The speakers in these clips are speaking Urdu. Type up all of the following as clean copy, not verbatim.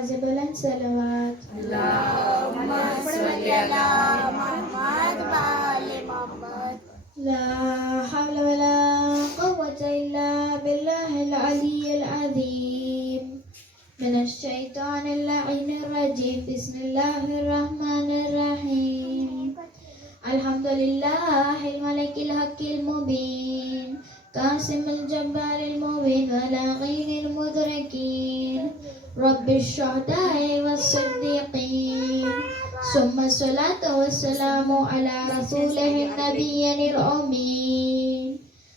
آواز بلند صلوات. اللهم صل على محمد وآل محمد. لا حول ولا قوة إلا بالله العلي العظيم. من الشيطان اللعين الرجيم. بسم الله الرحمن الرحيم. الحمد لله الملك الحق المبين قاسم الجبار المبين ولا غير المدركين رب الشهداء والصديقين. ثم الصلاة والسلام على رسوله النبي الأمين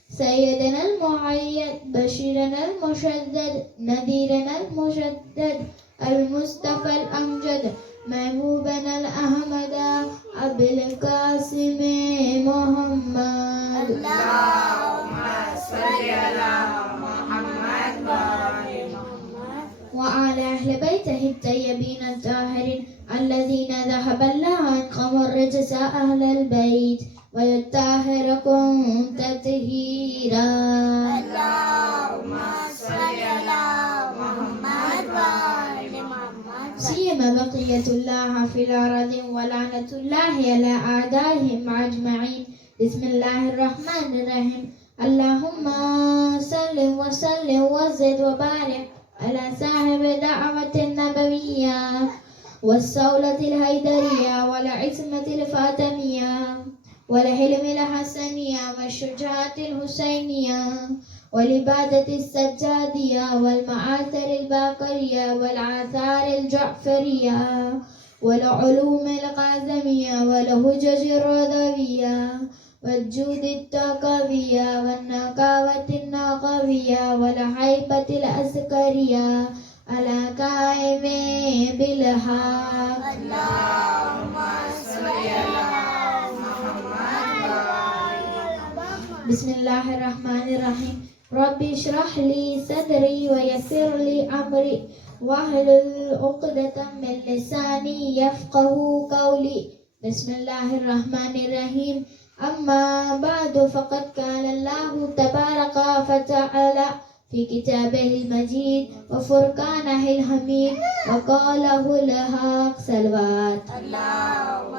سيدنا المعيد بشيرنا المشدد نذيرنا المشدد المصطفى الأمجد محبوبنا الأحمد أبي القاسم محمد. اللهم صل على محمد وآل محمد. وعلى أهل بيته الطيبين الطاهرين الذين ذهب الله عنهم الرجس أهل البيت ويطهركم تطهيرا. اللهم صل على محمد وآل محمد. سيما بقية الله في الأرض ولعنة الله على أعدائهم أجمعين. بسم الله الرحمن الرحيم. اللهم صل وسلم وزد وبارك على صاحب دعوة النبوية والصولة الهيدرية والعصمة الفاطمية والحلم الحسنية والشجاعة الحسينية والعبادة السجادية والمعاثر الباقرية والآثار الجعفرية والعلوم القاسمية والهجج الرضوية والجود التقوية والنقاوة النقوية والهيبة العسكرية على قائم بالحق. اللهم صل على محمد وآل محمد. بسم الله الرحمن الرحيم. رب اشرح لي صدري ويسر لي أمري واحلل عقدة من لساني يفقه قولي. بسم الله الرحمن الرحيم. أما بعد فقد قال الله تبارك وتعالى في كتابه المجيد وفرقانه الحميد وقاله الحق صلوات. اللهم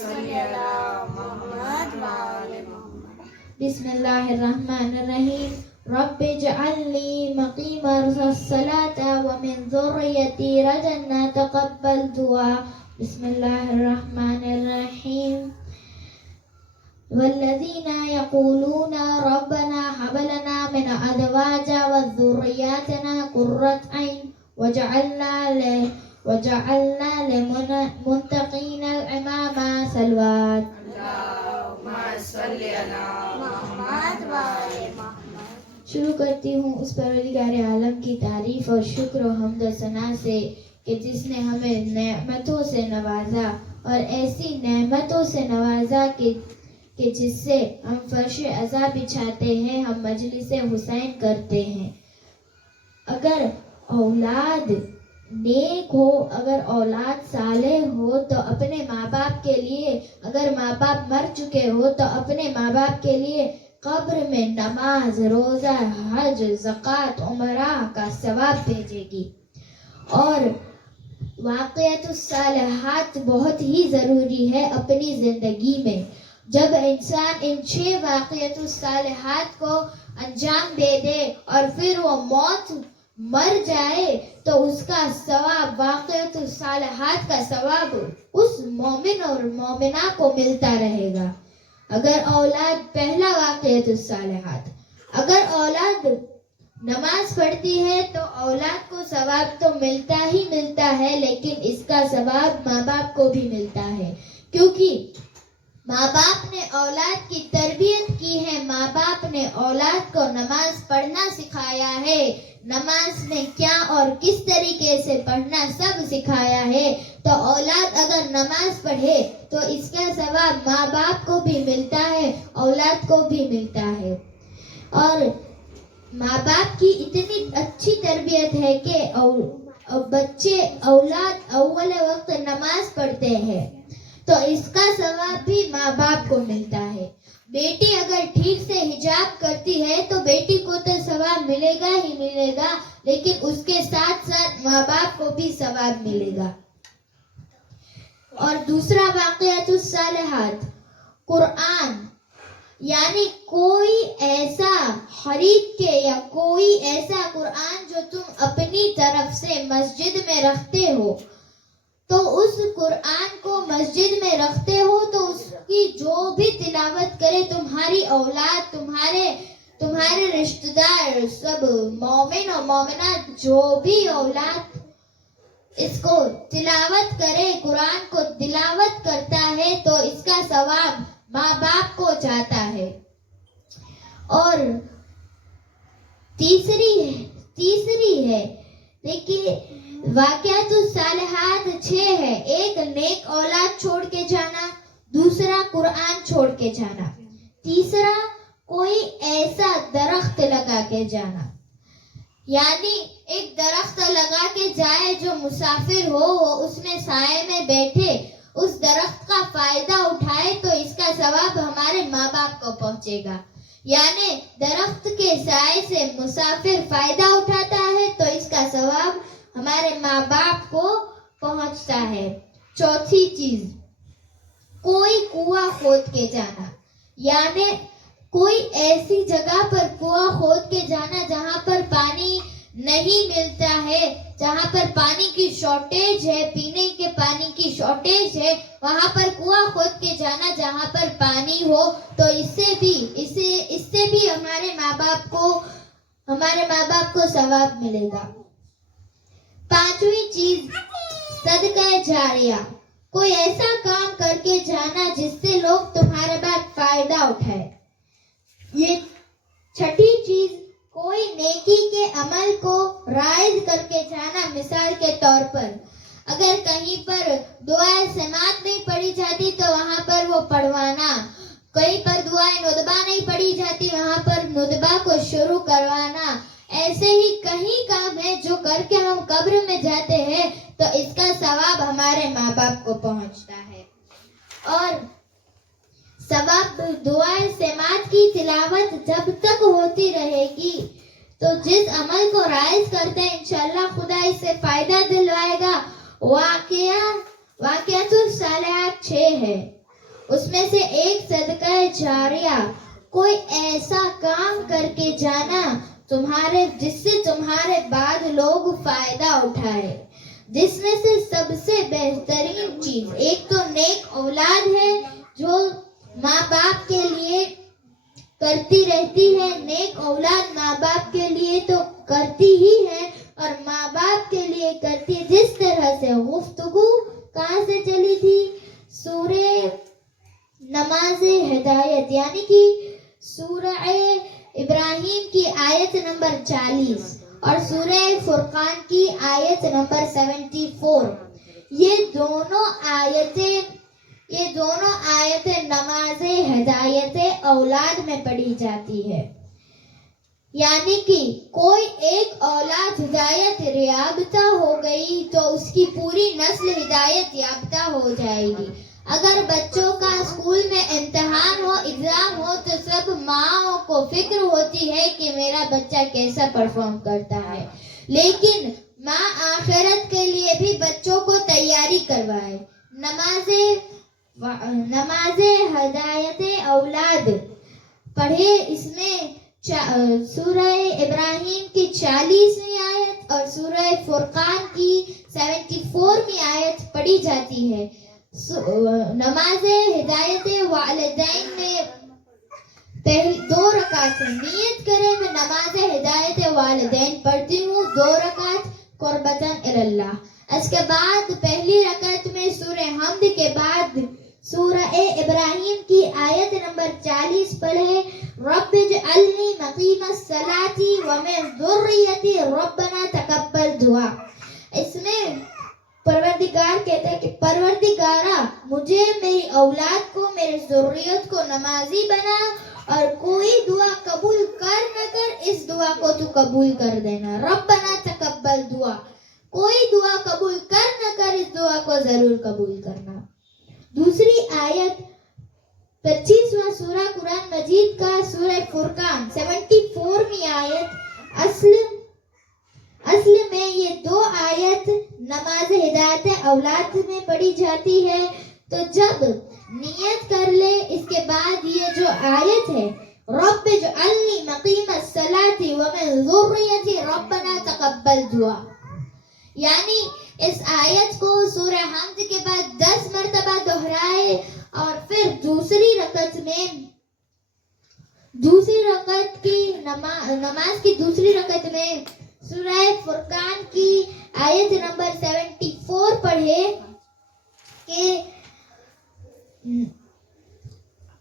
صل على محمد وآل محمد. بسم الله الرحمن الرحيم. رب اجعلني مقيم الصلاة ومن ذريتي رجنا تقبل دعاء. بسم الله الرحمن الرحيم. والذين يقولون ربنا هب لنا من أزواجنا وذرياتنا قرة عين وجعلنا للمتقين إماما صلوات. اللهم صل على محمد وآل محمد. شروع کرتی ہوں اس پروردگار عالم کی تعریف اور شکر و حمد و ثنا سے کہ جس نے ہمیں نعمتوں سے نوازا اور ایسی نعمتوں سے نوازا کہ جس سے ہم فرش عزا بچھاتے ہیں، ہم مجلس حسین کرتے ہیں. اگر اولاد نیک ہو، اگر اولاد صالح ہو تو اپنے ماں باپ کے لیے، اگر ماں باپ مر چکے ہو تو اپنے ماں باپ کے لیے قبر میں نماز، روزہ، حج، زکوٰۃ، عمرہ کا ثواب بھیجے گی. اور واقعات الصالحات بہت ہی ضروری ہے اپنی زندگی میں. جب انسان ان 6 واقعات الصالحات کو انجام دے دے اور پھر وہ مر جائے تو اس کا ثواب، واقعات الصالحات کا ثواب اس مومن اور مومنہ کو ملتا رہے گا. اگر اولاد، پہلا واقعات الصالحات، اگر اولاد نماز پڑھتی ہے تو اولاد کو ثواب تو ملتا ہی ملتا ہے، لیکن اس کا ثواب ماں باپ کو بھی ملتا ہے، کیونکہ ماں باپ نے اولاد کی تربیت کی ہے، ماں باپ نے اولاد کو نماز پڑھنا سکھایا ہے، نماز میں کیا اور کس طریقے سے پڑھنا سب سکھایا ہے. تو اولاد اگر نماز پڑھے تو اس کا ثواب ماں باپ کو بھی ملتا ہے، اولاد کو بھی ملتا ہے. اور ماں باپ کی اتنی اچھی تربیت ہے کہ بچے، اولاد اول وقت نماز پڑھتے ہیں تو اس کا ثواب بھی ماں باپ کو ملتا ہے. بیٹی اگر ٹھیک سے حجاب کرتی ہے تو بیٹی کو تو ثواب ملے گا ہی ملے گا، لیکن اس کے ساتھ ساتھ ماں باپ کو بھی ثواب ملے گا. اور دوسرا واقعات الصالحات، قرآن، یعنی کوئی ایسا خرید کے یا کوئی ایسا قرآن جو تم اپنی طرف سے مسجد میں رکھتے ہو، تو اس قرآن کو مسجد میں رکھتے ہو تو اس کی جو بھی تلاوت کرے، تمہاری اولاد، تمہارے رشتہ دار، سب مومن و مومنات، جو بھی اولاد اس کو تلاوت کرے، قرآن کو تلاوت کرتا ہے تو اس کا ثواب ماں باپ کو جاتا ہے. اور تیسری ہے، دیکھیے واقعات الصالحات 6 ہے. ایک نیک اولاد چھوڑ کے جانا، دوسرا قرآن چھوڑ کے جانا، تیسرا کوئی ایسا درخت لگا کے جانا. یعنی ایک درخت لگا کے جائے، جو مسافر ہو وہ اس میں سائے میں بیٹھے، اس درخت کا فائدہ اٹھائے تو اس کا ثواب ہمارے ماں باپ کو پہنچے گا. یعنی درخت کے سائے سے مسافر فائدہ اٹھاتا ہے تو اس کا ثواب ہمارے ماں باپ کو پہنچتا ہے. چوتھی چیز، کوئی کنواں کھود کے جانا، یعنی کوئی ایسی جگہ پر کنواں کھود کے جانا جہاں پر پانی نہیں ملتا ہے، جہاں پر پانی کی شارٹیج ہے، پینے کے پانی کی شارٹیج ہے، وہاں پر کنواں کھود کے جانا جہاں پر پانی ہو، تو اس سے بھی ہمارے ماں باپ کو ثواب ملے گا. پانچویں چیز، صدقہ جاریہ، کوئی ایسا کام کر کے جانا جس سے لوگ تمہارے بعد فائدہ اٹھائے. یہ چھٹی چیز، کوئی نیکی کے عمل کو رائج کر کے جانا. مثال کے طور پر اگر کہیں پر دعائے سماعت نہیں پڑھی جاتی تو وہاں پر وہ پڑھوانا، کہیں پر دعائے ندبہ نہیں پڑھی جاتی وہاں پر ندبہ کو شروع کروانا. ایسے ہی کہیں کام ہے جو کر کے ہم قبر میں جاتے ہیں تو اس کا ثواب ہمارے ماں باپ کو پہنچتا ہے. اور ثواب دعائے سماعت کی تلاوت جب تک ہوتی رہے گی تو جس عمل کو رائج کرتے ہیں انشاءاللہ خدا اس سے فائدہ دلوائے گا. واقعات الصالحات 6 ہے، اس میں سے ایک صدقہ جاریہ، کوئی ایسا کام کر کے جانا جس سے تمہارے بعد لوگ فائدہ اٹھائے. جس میں سے سب سے بہترین چیز ایک تو نیک اولاد ہے جو ماں باپ کے لیے کرتی رہتی ہے. نیک اولاد ماں باپ کے لیے تو کرتی ہی ہے اور ماں باپ کے لیے کرتی ہے. جس طرح سے گفتگو کہاں سے چلی تھی؟ سورہ نماز ہدایت یعنی کہ سورہ ابراہیم کی آیت نمبر 40 اور سورہ فرقان کی آیت نمبر 74. یہ دونوں آیتیں نماز ہدایت اولاد میں پڑھی جاتی ہے. یعنی کہ کوئی ایک اولاد ہدایت یافتہ ہو گئی تو اس کی پوری نسل ہدایت یافتہ ہو جائے گی. اگر بچوں کا اسکول میں امتحان ہو، ایگزام ہو تو سب ماں کو فکر ہوتی ہے کہ میرا بچہ کیسا پرفارم کرتا ہے، لیکن ماں آخرت کے لیے بھی بچوں کو تیاری کروائے. نماز ہدایت اولاد پڑھے. اس میں سورہ ابراہیم کی 40ویں آیت اور سورہ فرقان کی 74ویں آیت پڑھی جاتی ہے. نماز ہدایت والدین میں پہلی 2 رکعت نیت کرے میں نماز ہدایت والدین پڑھتی ہوں 2 رکعت قربتاً اللہ. اس کے بعد پہلی رکعت میں سورہ حمد کے بعد سورہ ابراہیم کی آیت نمبر 40 پڑھے. رب اجعلنی مقیم الصلاۃ ومن ذریتی ربنا تقبل دعا. اس میں پروردگار کہتا ہے کہ پروردگارا مجھے، میری اولاد کو، میری ذریت کو نمازی بنا اور کوئی دعا قبول کر نہ کر اس دعا کو تو قبول کر دینا. ربنا تقبل دعا، کوئی دعا قبول کر نہ کر اس دعا کو ضرور قبول کرنا. دوسری آیت 25واں سورہ قرآن مجید کا سورہ فرقان 74ویں آیت. باتیں اولاد میں پڑھی جاتی ہے تو جب نیت کر لے اس کے بعد یہ جو آیت ہے رب اجعلنی مقیم الصلاۃ ومن ذریتی ربنا تقبل دعا، یعنی اس آیت کو سورہ حمد کے بعد 10 مرتبہ دہرائے اور پھر دوسری رکعت کی نماز کی دوسری رکعت میں سورہ فرقان کی آیت نمبر 74 پڑھے کہ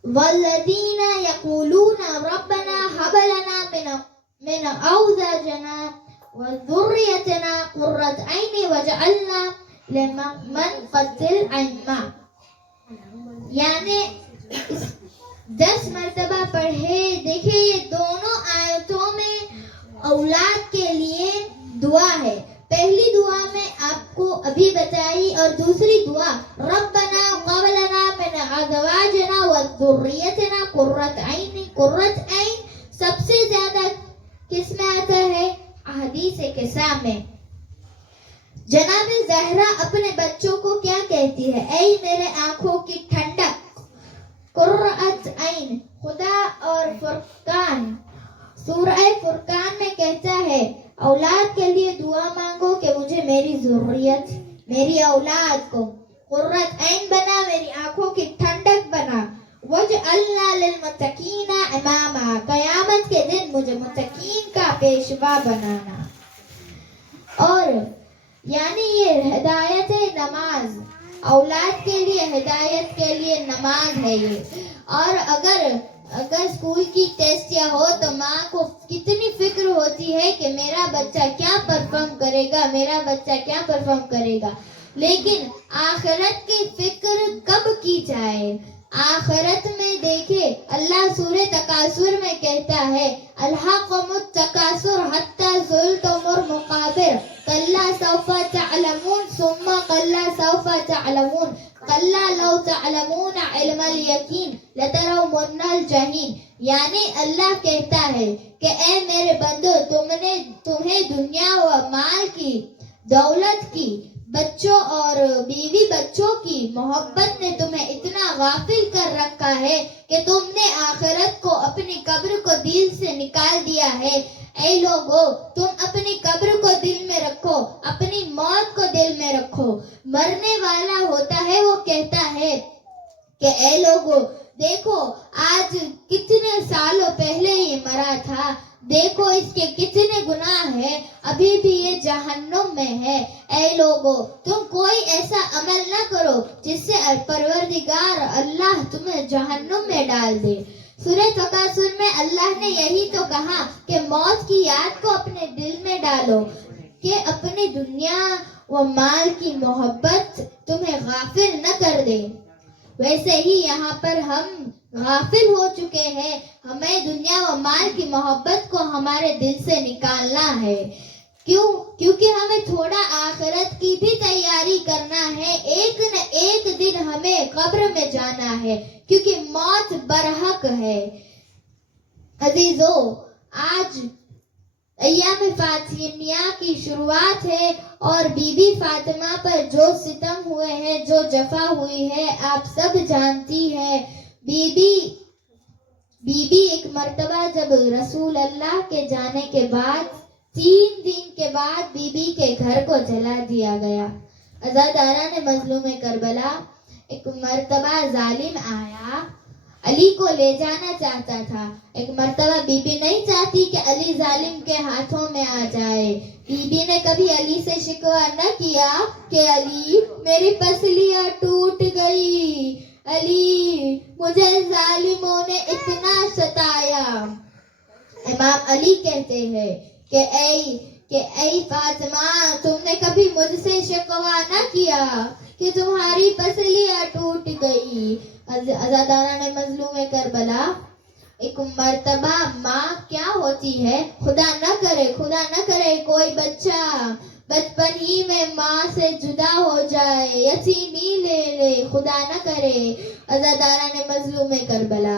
والذین یقولون ربنا هب لنا من ازواجنا وذریتنا قرۃ عین واجعلنا لمن قتل عما، یعنی 10 مرتبہ پڑھے. دیکھیں یہ دونوں آیتوں میں اولاد کے لیے دعا ہے. پہلی دعا میں آپ کو ابھی بتائی اور دوسری دعا ربنا هب لنا من ازواجنا وذریتنا قرۃ عین. قرۃ عین سب سے زیادہ کس میں آتا ہے؟ احادیث قصہ میں. جناب زہرا اپنے بچوں کو کیا کہتی ہے؟ اے میرے آنکھوں کی ٹھنڈک. قرۃ عین خدا اور فرقان سورہ فرقان میں کہتا ہے اولاد کے لیے دعا مانگو کہ مجھے میری ذریت، میری اولاد کو قرۃ عین بنا، میری آنکھوں کی ٹھنڈک بنا. وَجْعَلْنَا لِلْمُتَّقِينَ إِمَامًا، قیامت کے دن مجھے متقین کا پیشوا بنانا. اور یعنی یہ ہدایت نماز، اولاد کے لیے ہدایت کے لیے نماز ہے یہ. اور اگر اسکول کی ٹیسٹ یا ہو تو ماں کو کتنی فکر ہوتی ہے کہ میرا بچہ کیا پرفارم کرے گا، میرا بچہ کیا پرفارم کرے گا. لیکن آخرت کی فکر کب کی جائے؟ آخرت میں دیکھے اللہ سورہ تکاثر میں کہتا ہے الہاکم التکاثر حتی زرتم المقابر کلا سوف تعلمون ثم کلا سوف تعلمون کلا لو تعلمون علم الیقین لترون الجحیم. یعنی اللہ کہتا ہے کہ اے میرے بندو تمہیں دنیا و مال کی، دولت کی، بچوں اور بیوی بچوں کی محبت نے تمہیں اتنا غافل کر رکھا ہے کہ تم نے آخرت کو، اپنی قبر کو دل سے نکال دیا ہے. اے لوگو تم اپنی قبر کو دل میں رکھو، اپنی موت کو دل میں رکھو. مرنے والا ہوتا ہے وہ کہتا ہے کہ اے لوگو دیکھو آج کتنے سالوں پہلے یہ مرا تھا، دیکھو اس کے کتنے گناہ ہیں، ابھی بھی یہ جہنم میں ہے. اے لوگو تم کوئی ایسا عمل نہ کرو جس سے پروردگار اللہ تمہیں جہنم میں ڈال دے. سورہ تکاثر میں اللہ نے یہی تو کہا کہ موت کی یاد کو اپنے دل میں ڈالو، کہ اپنی دنیا و مال کی محبت تمہیں غافل نہ کر دے. ویسے ہی یہاں پر ہم غافل ہو چکے ہیں، ہمیں دنیا و مال کی محبت کو ہمارے دل سے نکالنا ہے. کیونکہ ہمیں تھوڑا آخرت کی بھی تیاری کرنا ہے. ایک نہ ایک دن ہمیں قبر میں جانا ہے کیونکہ موت برحق ہے. عزیزو آج ایام فاطمیہ کی شروعات ہے اور بی بی فاطمہ پر جو ستم ہوئے ہیں، جو جفا ہوئی ہے آپ سب جانتی ہے. بی بی ایک مرتبہ جب رسول اللہ کے جانے کے بعد 3 دن کے بعد بی بی کے گھر کو جلا دیا گیا. عزاداران مظلوم کربلا، ایک مرتبہ ظالم آیا، علی کو لے جانا چاہتا تھا. ایک مرتبہ بی بی نہیں چاہتی کہ علی ظالم کے ہاتھوں میں آ جائے. بی بی نے کبھی علی سے شکوہ نہ کیا کہ علی میری پسلیاں ٹوٹ گئی، علی مجھے ظالموں نے اتنا ستایا. امام علی کہتے ہیں کہ اے فاطمہ تم نے کبھی مجھ سے شکوہ نہ کیا کہ تمہاری پسلیاں ٹوٹ گئی. عزاداران مظلوم کربلا، ایک مرتبہ ماں کیا ہوتی ہے، خدا نہ کرے کوئی بچہ بچپن ہی میں ماں سے جدا ہو جائے، یتیمی لے لے، خدا نہ کرے. عزاداران مظلوم کربلا،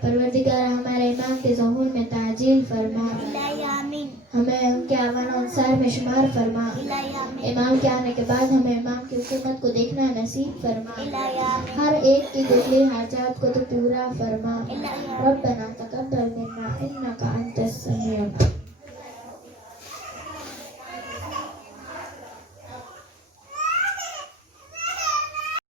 پروردگار ہمارے امام کے ظہور میں تعجیل فرما، الہی آمین، ہمیں ان کے اعوان و انصار میں شمار فرما، الہی آمین، امام کے آنے کے بعد ہمیں امام کی حکومت کو دیکھنا نصیب فرما، الہی آمین، ہر ایک کی دلی حاجات کو تو پورا فرما، الہی آمین، ربنا